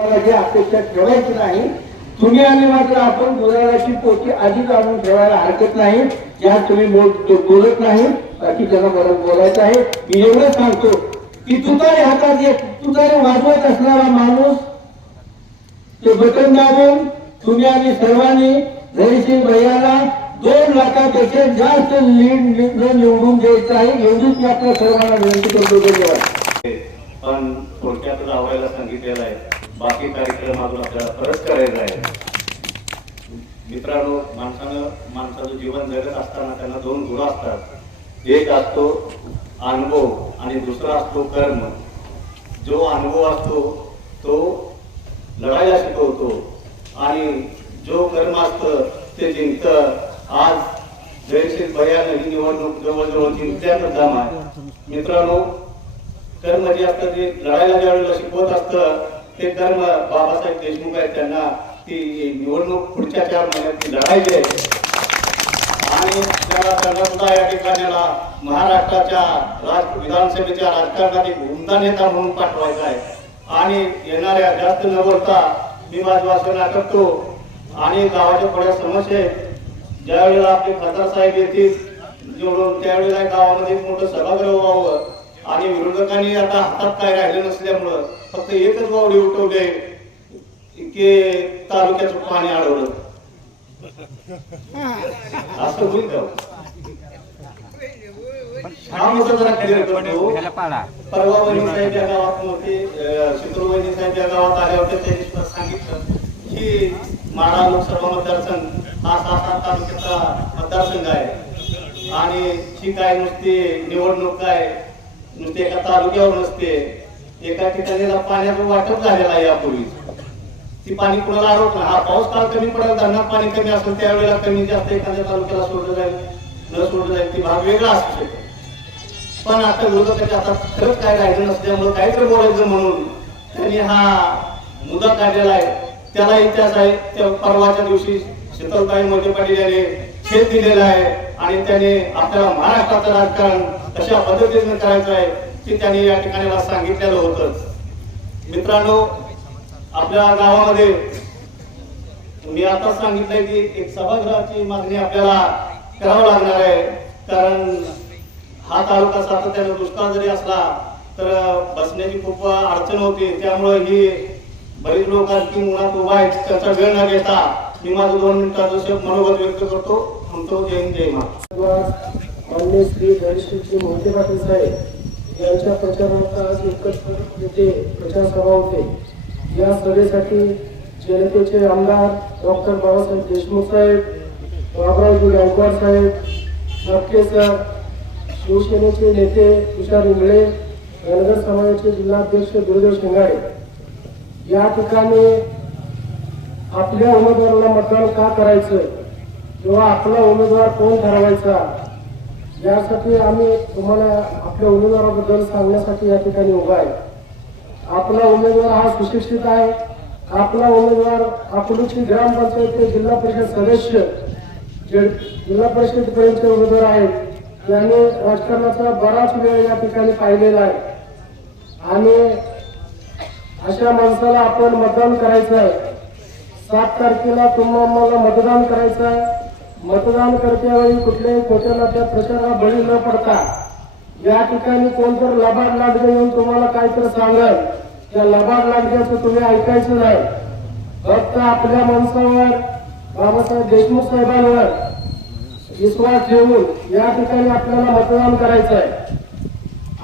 जी अपेक्षा ठेवायची नाही तुम्ही आणि मात्र आपण गुजराची पोटी आधीच आणून ठेवायला हरकत नाही. या तुम्ही बोलत नाही. बाकी त्यांना बरं बोलायचं आहे. मी एवढं सांगतो. की तुतारी हातात एक तुतारी वाजवत असणारा माणूस ते बटन दाबून तुम्ही आणि सर्वांनी जयसिंग भैयाला दोन लाखापेक्षा जास्त लीड निवडून द्यायचं आहे. एवढीच मी आपल्या सर्वांना विनंती करतो. धन्यवाद. पण थोडक्यात लावायला सांगितलेलं आहे. बाकी कार्यक्रम अजून आपल्याला परत करायचा आहे मित्रांनो माणसानं माणसाचं जीवन जगत असताना त्यांना दोन गुण असतात. एक असतो अनुभव आणि दुसरा असतो कर्म. जो अनुभव असतो तो लढायला शिकवतो. आणि जो कर्म असतं ते जिंकत. आज जयशील भयान ही निवडणूक जवळजवळ जिंकल्याचं काम आहे. मित्रांनो कर्म जे असतं ते लढायला ज्या वेळेला शिकवत असतं ते कर्म बाबासाहेब देशमुख आहेत त्यांना ती निवडणूक पुढच्या चार महिन्यात ती लढायची आहे. आणि त्याला त्यांना सुद्धा या ठिकाणाला महाराष्ट्राच्या राज विधानसभेच्या राजकारणात एक उमदा नेता म्हणून पाठवायचा आहे. आणि येणाऱ्या जास्त न बोलता मी माझं वाचन आणि गावाच्या थोड्या समस्या आहेत. ज्या आपले खासदार साहेब येतील निवडून त्यावेळेला गावामध्ये एक मोठं सभागृह व्हावं. आणि विरोधकांनी आता हातात काय राहिलं नसल्यामुळं फक्त एकच वावडी उठवले की तालुक्याचं पाणी अडवलं. असं होईल हा परवा वहिनी साहेब या गावात होते शितूर वहिनी साहेब या गावात आले होते. त्यांनी सांगितलं की लोकसभा हा तालुक्याचा मतदारसंघ आहे. आणि ही काय नुसती निवडणूक काय नुसते एका तालुक्यावर नसते. एका ठिकाणी पाण्याचं वाटप झालेलं आहे यापूर्वी. ती पाणी कुणाला आरोप हा पाऊस काळ कमी पडेल धरणात पाणी कमी असेल त्यावेळेला कमी जास्त एखाद्या तालुक्याला सोडलं जाईल न सोडलं जाईल ती भाग वेगळा असू शकतो पण आता विरोधकाच्या आता खरंच काय राहिलं नसल्यामुळे काहीतरी बोलायचं म्हणून त्यांनी हा मुद्दा काढलेला आहे. त्याला इतिहास आहे. त्या परवाच्या दिवशी शीतलताई मोठे पाटील यांनी छेद दिलेला आहे आणि त्याने आपल्याला महाराष्ट्राचं राजकारण अशा पद्धतीने करायचं आहे की त्यांनी या ठिकाणी मला सांगितलेलं होतं. मित्रांनो आपल्या गावामध्ये मी आता सांगितलंय की एक सभागृहाची मागणी आपल्याला करावं लागणार आहे. कारण हा तालुका सातत्याने दुष्काळ जरी असला तर बसण्याची खूप अडचण होती. त्यामुळे ही बरीच लोक आणखी मुळात उभा आहेत. त्याचा वेळ न घेता मी माझं दोन मिनिटाचं मनोगत व्यक्त करतो. म्हणतो जय जय महाराष्ट्र. मान्य श्री गणेशजी मोहिते पाटील साहेब यांच्या प्रचारार्थ आज एकत्र येथे म्हणजे प्रचार सभा होते. या सभेसाठी जनतेचे आमदार डॉक्टर बाबासाहेब देशमुख साहेब बाबरावजी गायकवाड साहेब नक्के सर शिवसेनेचे नेते तुषार इंगळे धनगर समाजाचे जिल्हाध्यक्ष गुरुदेव शेंगाडे. या ठिकाणी आपल्या उमेदवाराला मतदान का करायचं? किंवा आपला उमेदवार कोण ठरवायचा? यासाठी आम्ही तुम्हाला आपल्या उमेदवाराबद्दल सांगण्यासाठी या ठिकाणी उभा आहे. आपला उमेदवार हा सुशिक्षित आहे. आपला उमेदवार आपलुची ग्रामपंचायत जिल्हा परिषद सदस्य जे जिल्हा परिषद पर्यंतचे उमेदवार आहेत त्यांनी राजकारणाचा बराच वेळ या ठिकाणी पाहिलेला आहे. आणि अशा माणसाला आपण मतदान करायचं आहे. सात तारखेला तुम्हाला मतदान करायचं आहे. मतदान करतेवेळी कुठल्याही खोट्या नाट्या प्रचाराला बळी न पडता या ठिकाणी कोणतर लबाड लागले येऊन तुम्हाला काहीतरी सांगल त्या लबाड लाडग्याचं तुम्ही ऐकायचं नाही. फक्त आपल्या माणसावर बाबासाहेब देशमुख साहेबांवर विश्वास ठेवून या ठिकाणी आपल्याला मतदान करायचं आहे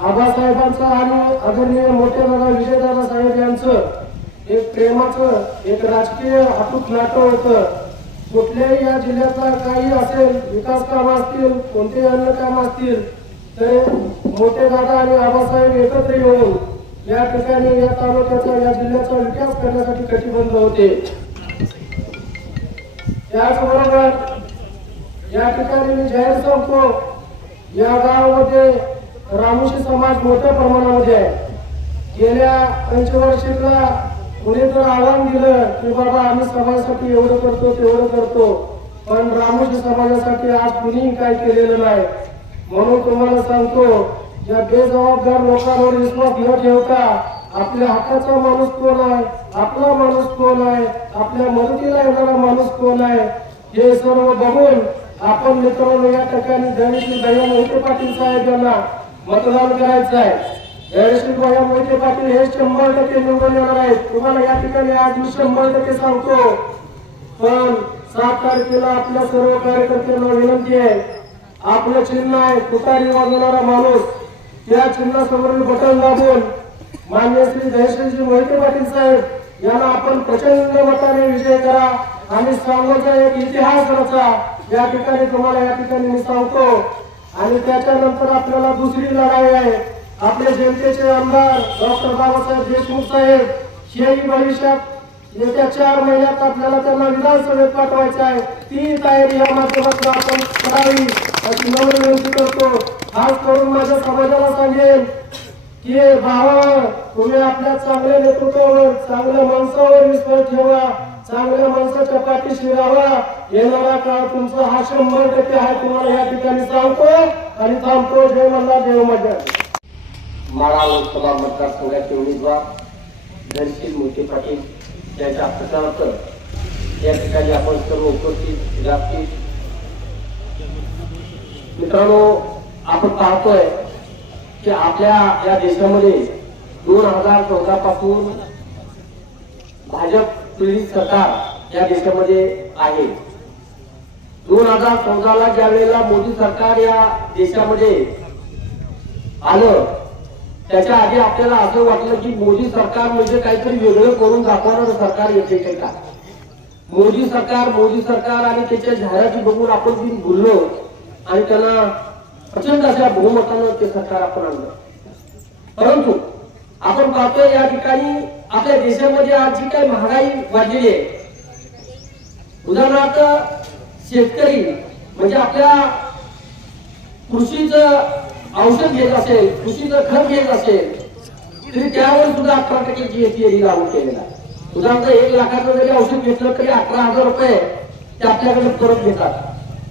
आबासाहेबांचं आणि आदरणीय मोठे दादा विजयदादा साहेब यांचं एक प्रेमाचं एक राजकीय अतूट नाटक होतं. कुठल्याही या जिल्ह्यातला काही असेल विकास काम असतील कोणतेही अन्य काम असतील तर मोठे दादा आणि आबासाहेब एकत्र येऊन या ठिकाणी या तालुक्याचा या जिल्ह्याचा विकास करण्यासाठी कटिबंध होते. त्याचबरोबर या ठिकाणी मी जाहीर सांगतो या गावामध्ये रामोशी समाज मोठ्या प्रमाणामध्ये आहे. गेल्या पंचवर्षीतला कुणी जर आव्हान दिलं की बाबा आम्ही समाजासाठी एवढं करतो तेवढं करतो पण रामोजी समाजासाठी आज कुणीही काय केलेलं नाही. म्हणून तुम्हाला सांगतो या बेजबाबदार लोकांवर विश्वास न ठेवता आपल्या हक्काचा माणूस कोण आहे आपला माणूस कोण आहे आपल्या मदतीला येणारा माणूस कोण आहे हे सर्व बघून आपण मित्रांनो या ठिकाणी धैर्यशील भैया मोहिते पाटील साहेब यांना मतदान करायचं आहे. धैर्यशील भैया मोहिते पाटील हे शंभर टक्के निवडून येणार आहेत. तुम्हाला या ठिकाणी आज मी शंभर टक्के सांगतो. पण सात तारखेला आपल्या सर्व कार्यकर्त्यांना विनंती आहे. आपलं चिन्ह आहे तुतारी वाजवणारा माणूस. त्या चिन्हासमोरील बटन दाबून मान्य श्री जयश्रीजी मोहिते पाटील साहेब यांना आपण प्रचंड मताने विजय करा आणि सांगोचा एक इतिहास रचा. या ठिकाणी तुम्हाला या ठिकाणी मी सांगतो. आणि त्याच्यानंतर आपल्याला दुसरी लढाई आहे. आपल्या जनतेचे आमदार डॉक्टर बाबासाहेब देशमुख साहेब हेही भविष्यात येत्या चार महिन्यात आपल्याला त्यांना विधानसभेत पाठवायचे आहे. ती तयारी या माध्यमातून आपण करावी अशी नम्र विनंती करतो. खास करून माझ्या समाजाला सांगेन की भावा तुम्ही आपल्या चांगल्या नेतृत्वावर चांगल्या माणसावर विश्वास ठेवा. चांगल्या माणसाच्या पाठीशी राहा. येणारा काळ तुमचा हा शंभर टक्के आहे. तुम्हाला या ठिकाणी सांगतो आणि थांबतो. जय मल्ला देव मजा माळा लोकसभा मतदारसंघाचे उमेदवार धनशील मोठे पाटील यांच्या प्रचारार्थ या ठिकाणी आपण सर्व उपस्थित जागतिक. मित्रांनो आपण पाहतोय की आपल्या या देशामध्ये दोन हजार चौदा पासून भाजप पीडित सरकार या देशामध्ये आहे. दोन हजार चौदाला ज्या वेळेला मोदी सरकार या देशामध्ये आलं त्याच्या आधी आपल्याला असं वाटलं की मोदी सरकार म्हणजे काहीतरी वेगळं करून दाखवणार सरकार येते काही का? मोदी सरकार मोदी सरकार आणि त्याच्या जाहिराती बघून आपण ती भुललो आणि त्यांना प्रचंड अशा बहुमतानं ते सरकार आपण आणलं. परंतु आपण पाहतोय या ठिकाणी आपल्या देशामध्ये आज जी काही महागाई वाढलेली आहे. उदाहरणार्थ शेतकरी म्हणजे आपल्या कृषीचं औषध घेत असेल कृषीचं खत घेत असेल तरी त्यावर सुद्धा अकरा टक्के जीएसटी लागू केलेला उदाहरणार्थ एक लाखाचं जरी औषध घेतलं तरी अकरा हजार रुपये ते आपल्याकडे परत घेतात.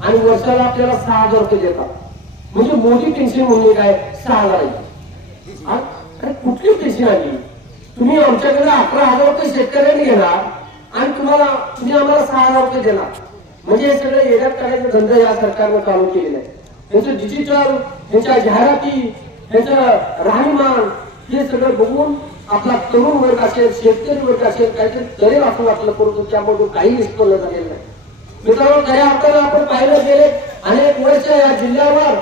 आणि वर्षाला आपल्याला सहा हजार रुपये देतात. म्हणजे मोठी टेन्शन म्हणजे काय सहा हजार अरे कुठली टेन्शन आली तुम्ही आमच्याकडे अकरा हजार रुपये शेतकऱ्यांनी घेणार आणि तुम्हाला तुम्ही आम्हाला सहा हजार रुपये देणार. म्हणजे हे सगळं येण्यात काढायचा धंदा या सरकारनं चालू केलेला आहे. त्यांचं डिजिटल त्यांच्या जाहिराती त्यांचं राहणीमान हे सगळं बघून आपला तरुण वर्ग असेल शेतकरी वर्ग असेल काहीतरी तरी आपण वाटलं करतो त्यामधून काही निष्पन्न झालेलं नाही. मित्रांनो खऱ्या अर्थानं आपण पाहिलं गेले अनेक वर्ष या जिल्ह्यावर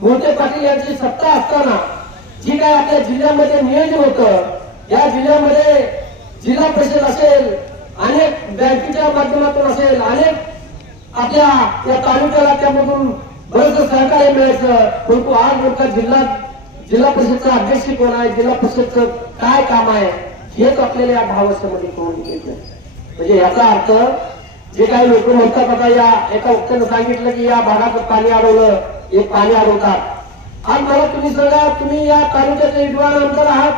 मोठे पाटील यांची सत्ता असताना जी काय आपल्या जिल्ह्यामध्ये नियोजन होतं या जिल्ह्यामध्ये जिल्हा परिषद असेल अनेक बँकेच्या माध्यमातून असेल अनेक आपल्या या तालुक्याला त्यामधून बरेच सहकार्य मिळायचं परंतु आज लोक जिल्हा जिल्हा परिषदचा अध्यक्ष कोण आहे जिल्हा परिषदचं काय काम आहे हेच आपल्याला या दहा वर्षामध्ये कळून घ्यायचं म्हणजे याचा अर्थ जे काही लोक म्हणतात आता या एका वक्त्यानं सांगितलं की या भागात पाणी अडवलं एक पाणी अडवतात. आज मला तुम्ही सांगा तुम्ही या तालुक्याचे विद्वान अंतर आहात.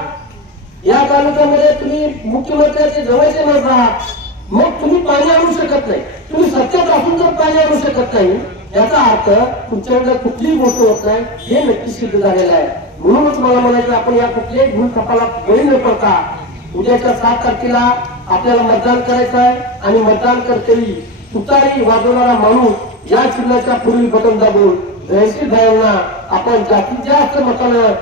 या तालुक्यामध्ये तुम्ही मुख्यमंत्र्याचे जवळचे माणसं आहात. मग तुम्ही पाणी आणू शकत नाही. तुम्ही सत्यात असून जर पाणी आणू शकत नाही. याचा अर्थ तुमच्याकडे कुठलीही गोष्ट होत नाही हे नक्की सिद्ध झालेलं आहे. म्हणूनच मला म्हणायचं आपण या कुठल्याही भूल कपाला बळी न पडता उद्याच्या सात तारखेला आपल्याला मतदान करायचं आहे आणि मतदान करतेवेळी तुतारी वाजवणारा माणूस या चिन्हाच्या पूर्वी बटन दाबून जयश्री भाईंना आपण जास्तीत जास्त मतानं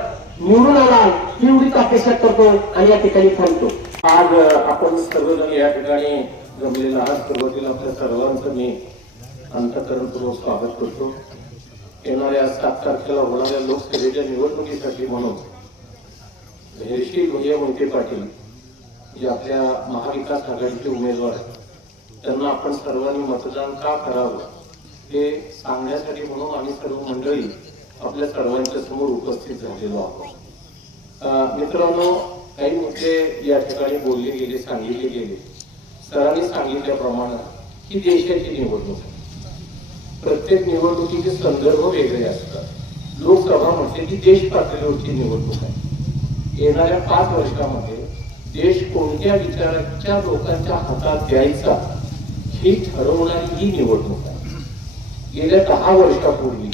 निवडून आला ही एवढीच अपेक्षा करतो आणि या ठिकाणी थांबतो. आज आपण सर्वजण या ठिकाणी जमलेला आहात. सुरुवातीला आपल्या सर्वांचं मी अंतकरणपूर्वक स्वागत करतो. येणाऱ्या सात तारखेला होणाऱ्या लोकसभेच्या निवडणुकीसाठी म्हणून धैर्यशील भैया मोहिते पाटील जे आपल्या महाविकास आघाडीचे उमेदवार आहेत त्यांना आपण सर्वांनी मतदान का करावं हे सांगण्यासाठी म्हणून आम्ही सर्व मंडळी आपल्या सर्वांच्या समोर उपस्थित झालेलो आहोत. मित्रांनो काही मुद्दे या ठिकाणी बोलले गेले सांगितले गेले. सरांनी सांगितल्याप्रमाणे ही देशाची निवडणूक आहे. प्रत्येक निवडणुकीचे संदर्भ वेगळे असतात. लोकसभा म्हटले की देश पातळीवरची निवडणूक आहे. येणाऱ्या पाच वर्षामध्ये देश कोणत्या विचाराच्या लोकांच्या हातात द्यायचा हे ठरवणारी ही निवडणूक आहे. गेल्या दहा वर्षापूर्वी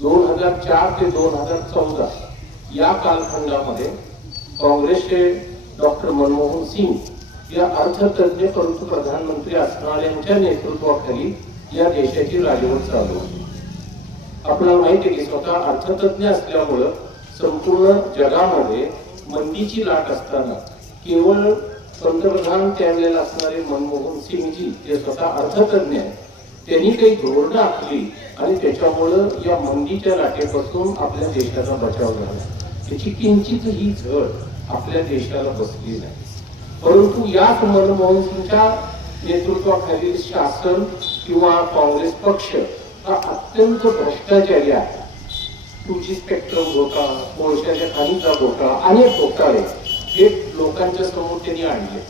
दोन हजार चार ते दोन हजार चौदा या कालखंडामध्ये काँग्रेसचे डॉक्टर मनमोहन सिंग या अर्थतज्ञ परंतु प्रधानमंत्री असणाऱ्यांच्या नेतृत्वाखाली या देशाची राजवट चालू आहे. आपल्याला माहिती आहे की स्वतः अर्थतज्ञ असल्यामुळं संपूर्ण जगामध्ये मंदीची लाट असताना केवळ पंतप्रधान त्यावेळेला असणारे मनमोहन सिंगजी जे स्वतः अर्थतज्ञ आहेत त्यांनी काही धोरणं आखली आणि त्याच्यामुळं या मंदीच्या लाटेपासून आपल्या देशाचा बचाव झाला त्याची किंचित ही झळ आपल्या देशाला बसली नाही परंतु याच मनमोहन सिंगच्या नेतृत्वाखालील शासन किंवा काँग्रेस पक्ष हा अत्यंत भ्रष्टाचारी आहे. टू जी स्पेक्ट्रम घोटा मोर्चाच्या खालीचा घोटाळा अनेक घोटाळे हे लोकांच्या समोर त्यांनी आणले.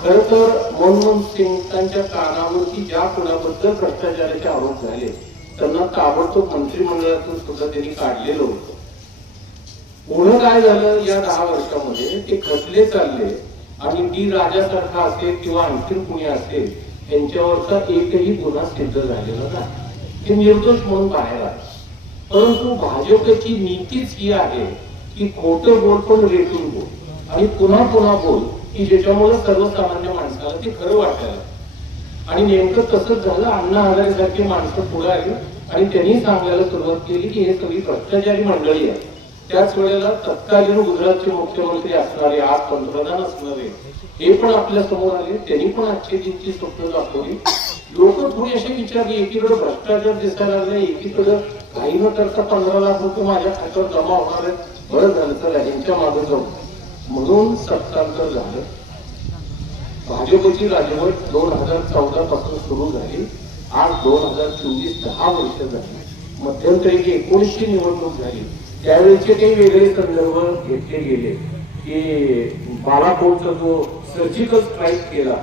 खर तर मनमोहन सिंग त्यांच्या कानावरती ज्या कुणाबद्दल भ्रष्टाचाराचे आरोप झाले त्यांना ताबडतोब मंत्रिमंडळातून सुद्धा त्यांनी काढलेलं होतं. पुढं काय झालं या दहा वर्षामध्ये? ते खचले चालले आणि डी राजासारखा असेल किंवा आणखीन कुणी असेल त्यांच्यावरचा एकही गुन्हा सिद्ध झालेला नाही. ते निर्दोष म्हणून बाहेर आले. परंतु भाजपची नीतीच ही आहे की खोटं बोल पण रेटून बोल. आणि पुन्हा पुन्हा बोल की ज्याच्यामुळे सर्वसामान्य माणसाला ते खरं वाटायला आणि नेमकं तसंच झालं अण्णा हजारे सारखी माणसं पुढे आली आणि त्यांनी सांगायला सुरुवात केली की हे सगळी भ्रष्टाचारी मंडळी आहे त्याच वेळेला तत्कालीन गुजरातचे मुख्यमंत्री असणारे आज पंतप्रधान असणारे हे पण आपल्यासमोर आले त्यांनी पण आजची दिनची स्वप्न दाखवली. लोक थोडी असे विचारले एकीकडे भ्रष्टाचार दिसायला लागले एकीकडे काही न करता पंधरा लाख रुपये माझ्या खात्यावर जमा होणार आहेत. बरं झालं तर यांच्या मागे जाऊ. म्हणून सत्तांतर झालं. भाजपची राजवट दोन हजार चौदा पासून सुरू झाली. आज दोन हजार चोवीस दहा वर्ष झाली. मध्यंतरी जी एकोणीसशे निवडणूक झाली. त्यावेळेचे काही वेगळे संदर्भ घेतले गेले. की बालाकोटचा जो सर्जिकल स्ट्राईक केला.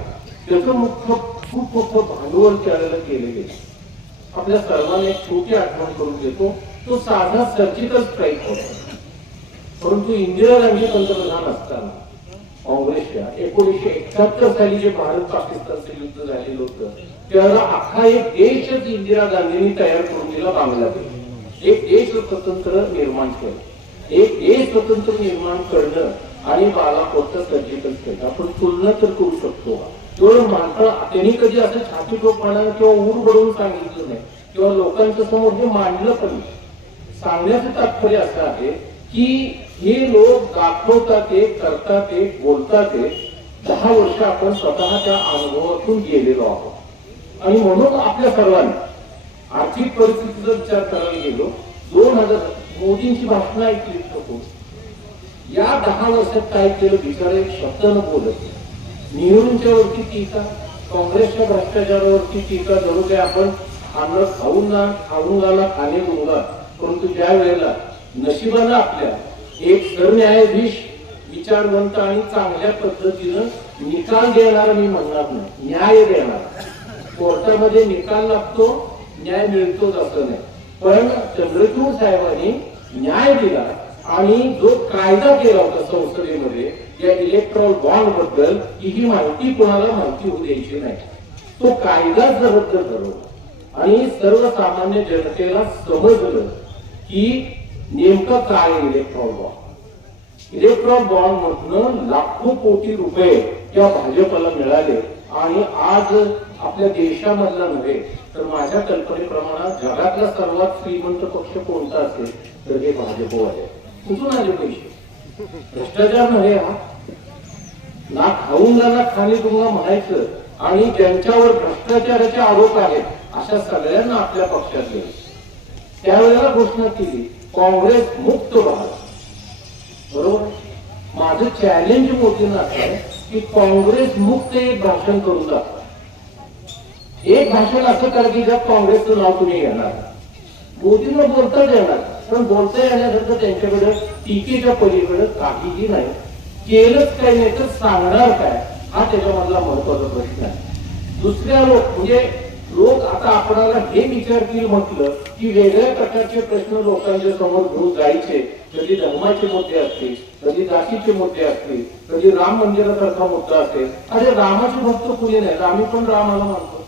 त्याचं मुख्य खूप मोठं भांडवल त्याला केले आपल्या सर्वांना एक छोटी आठवण करून देतो. तो साधा सर्जिकल स्ट्राईक होता. परंतु इंदिरा गांधी पंतप्रधान असताना काँग्रेसच्या एकोणीसशे एकाहत्तर साली जे भारत पाकिस्तानचं युद्ध झालेलं होतं त्याला अख्खा एक देशच इंदिरा गांधींनी तयार करून दिला बांगलादेश. एक देश स्वतंत्र निर्माण केलं. एक देश स्वतंत्र निर्माण करणं आणि बालाकोटचं सर्जिकल केलं आपण तुलना तर करू शकतो का? माणसं त्यांनी कधी असं छाती टोपणानं किंवा ऊर बडवून सांगितलं नाही. किंवा लोकांच्या समोर हे मांडलं पण सांगण्याचं तात्पर्य असं आहे की हे लोक दाखवतात ते करतात ते बोलतात ते. दहा वर्ष आपण स्वतः त्या अनुभवातून गेलेलो आहोत. आणि म्हणून आपल्या सर्वांनी आर्थिक परिस्थितीचा विचार करायला गेलो. दोन हजार मोदींची भाषणं ऐकली नको या दहा वर्षात काय केलं? बिचारे शब्द न बोलत. नेहरूंच्या वरती टीका काँग्रेसच्या भ्रष्टाचारावरती टीका जणू काही आपण. अन्न खाऊन ना खाऊन गाला खाणे मुलगा परंतु ज्या वेळेला नशिबानं आपल्या एक सरन्यायाधीश विचारवंत आणि चांगल्या पद्धतीनं निकाल देणार मी म्हणणार नाही न्याय देणार. कोर्टामध्ये निकाल लागतो न्याय मिळतोच असं नाही. पण चंद्रचूर साहेबांनी न्याय दिला. आणि जो कायदा केला होता संसदेमध्ये या इलेक्ट्रॉल बॉन्डबद्दल की ही माहिती कोणाला माहिती होऊ द्यायची नाही. तो कायदा जर रद्द ठरवला आणि सर्वसामान्य जनतेला समजलं की नेमकं काय इलेक्ट्रॉल बॉन्ड इलेक्ट्रॉन बॉन्ड मधनं लाखो कोटी रुपये या भाजपला मिळाले. आणि आज आपल्या देशामधला नव्हे तर माझ्या कल्पनेप्रमाणे जगातला सर्वात श्रीमंत पक्ष कोणता असेल तर हे भाजप आहे. कुठून आले पैसे? भ्रष्टाचार नव्हे हा? ना खाऊन ना खाली तुम्हाला म्हणायचं आणि ज्यांच्यावर भ्रष्टाचाराचे आरोप आहेत अशा सगळ्यांना आपल्या पक्षात गेले त्यावेळेला घोषणा केली काँग्रेस मुक्त भारत बरोबर? माझं चॅलेंज मोदींना असं आहे की काँग्रेस मुक्त एक भाषण करून दाखवा. एक भाषण असं करा की ज्यात काँग्रेसचं नाव तुम्ही घेणार. मोदींना बोलताच येणार. पण बोलता येण्यासारखं त्यांच्याकडे टीकेच्या पलीकडे काहीही नाही. केलंच काय नाही तर सांगणार काय? हा त्याच्यामधला महत्त्वाचा प्रश्न आहे. दुसऱ्या लोक म्हणजे लोक आता आपणाला हे विचारतील म्हटलं की वेगळ्या प्रकारचे प्रश्न लोकांच्या समोर घेऊन जायचे. कधी धर्माचे मुद्दे असतील कधी जातीचे मुद्दे असतील कधी राम मंदिरासारखा मुद्दा असेल. अरे रामाचे भक्त कुणी नाही? आम्ही पण रामाला मानतो.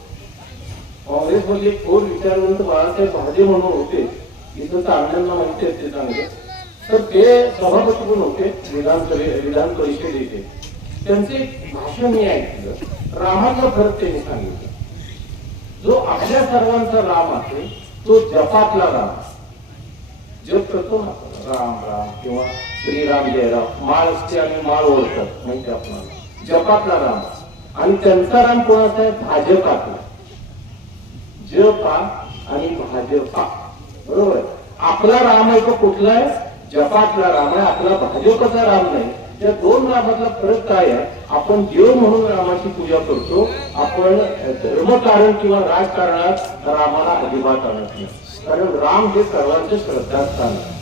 काँग्रेसमध्ये थोर विचारवंत बाळासाहेब भाजे म्हणून होते. इथं चांगल्यांना माहिती असते चांगले तर ते सभापती पण होते विधान विधान परिषदेचे. त्यांचे भाषण मी ऐकलं. रामाचा फरक त्यांनी सांगितलं. जो आपल्या सर्वांचा राम आहे तो जपातला राम जप करतो ना राम राम किंवा श्रीराम जय राम माळ असते आणि माळ ओळखतात माहिती आपल्याला. जपातला राम आणि त्यांचा राम कोणाचा आहे? भाजपातला. जपा आणि भाजपा. बरोबर? आपला राम आहे का कुठला आहे? जपातला राम आहे आपला भाजपचा राम नाही. त्या दोन रामातला फरक काय आहे? आपण देव म्हणून रामाची पूजा करतो आपण धर्मकारण किंवा राजकारणात रामाला अजिबात आणत नाही. कारण राम हे सर्वांचे श्रद्धास्थान आहे.